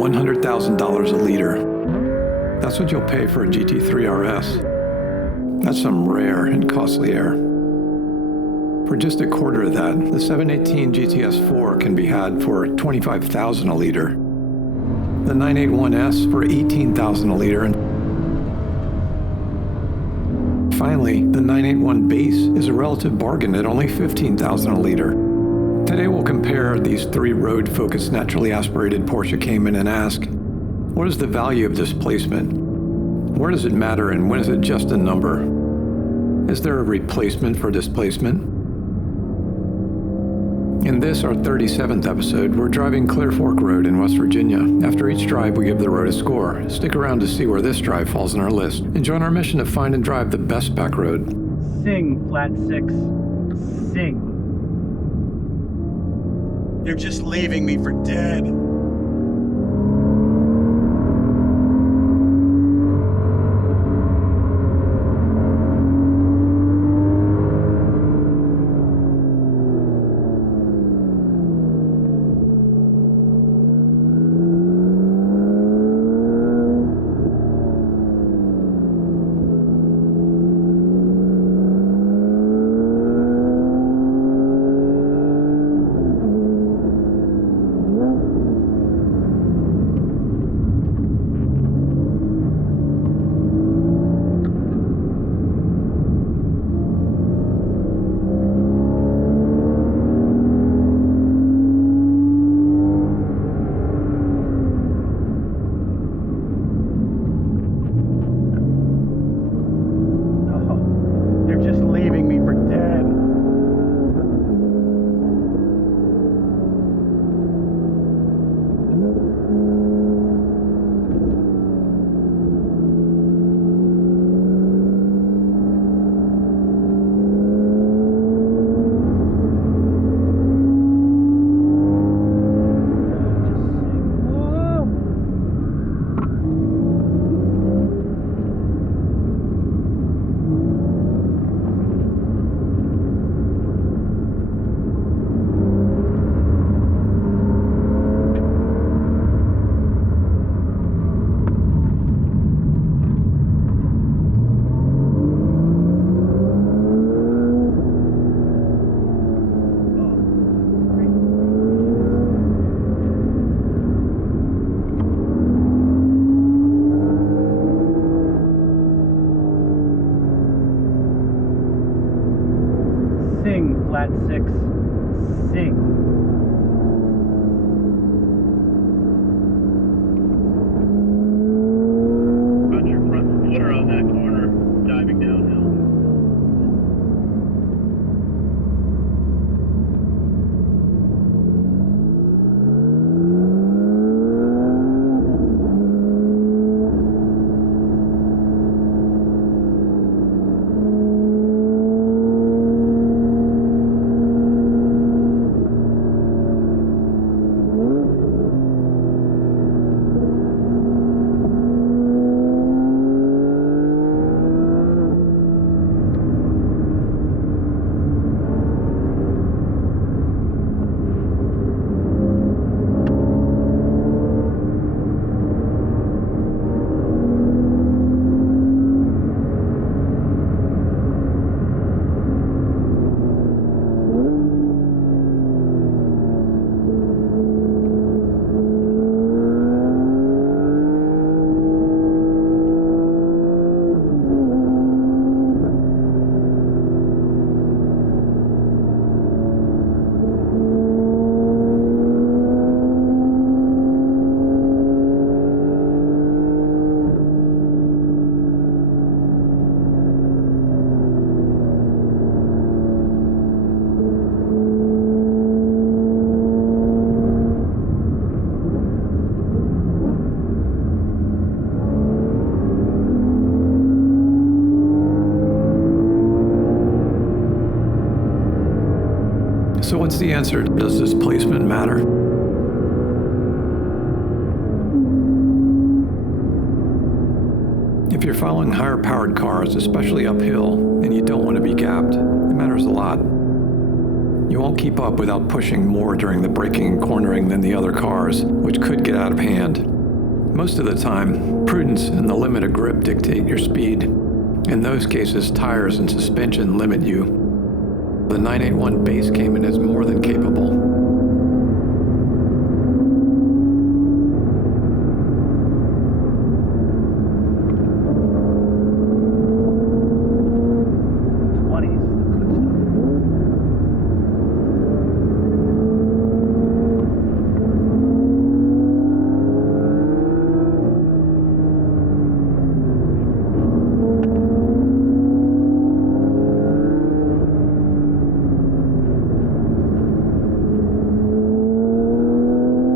$100,000 a liter. That's what you'll pay for a GT3 RS. That's some rare and costly air. For just a quarter of that, the 718 GTS4 can be had for $25,000 a liter. The 981S for $18,000 a liter. And finally, the 981 base is a relative bargain at only $15,000 a liter. Today we'll compare these three road-focused naturally aspirated Porsche Cayman and ask, what is the value of displacement? Where does it matter and when is it just a number? Is there a replacement for displacement? In this, our 37th episode, we're driving Clear Fork Road in West Virginia. After each drive, we give the road a score. Stick around to see where this drive falls on our list and join our mission to find and drive the best back road. Sing, flat six. Sing. You're just leaving me for dead. Flat six. Sing. Got your front splitter on that corner, diving downhill. So what's the answer? Does displacement matter? If you're following higher powered cars, especially uphill, and you don't want to be gapped, it matters a lot. You won't keep up without pushing more during the braking and cornering than the other cars, which could get out of hand. Most of the time, prudence and the limit of grip dictate your speed. In those cases, tires and suspension limit you. The 981 base Cayman is more than capable.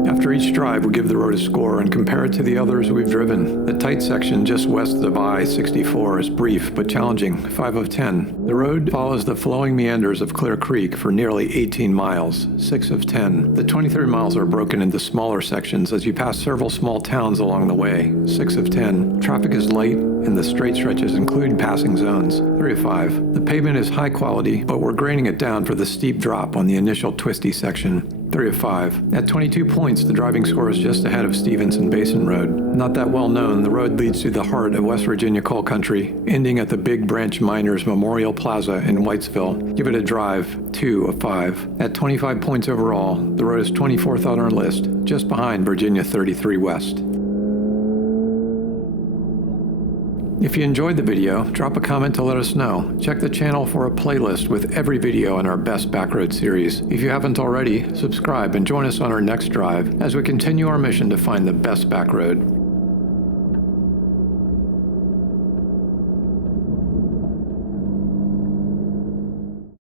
After each drive, we give the road a score and compare it to the others we've driven. The tight section just west of I-64 is brief but challenging, 5 of 10. The road follows the flowing meanders of Clear Creek for nearly 18 miles, 6 of 10. The 23 miles are broken into smaller sections as you pass several small towns along the way, 6 of 10. Traffic is light, and the straight stretches include passing zones, 3 of 5. The pavement is high quality, but we're grading it down for the steep drop on the initial twisty section, 3 of 5. At 22 points, the driving score is just ahead of Stevenson Basin Road. Not that well known, the road leads through the heart of West Virginia coal country, ending at the Big Branch Miners Memorial Plaza in Whitesville. Give it a drive, 2 of 5. At 25 points overall, the road is 24th on our list, just behind Virginia 33 West. If you enjoyed the video, drop a comment to let us know. Check the channel for a playlist with every video in our Best Backroad series. If you haven't already, subscribe and join us on our next drive as we continue our mission to find the best backroad.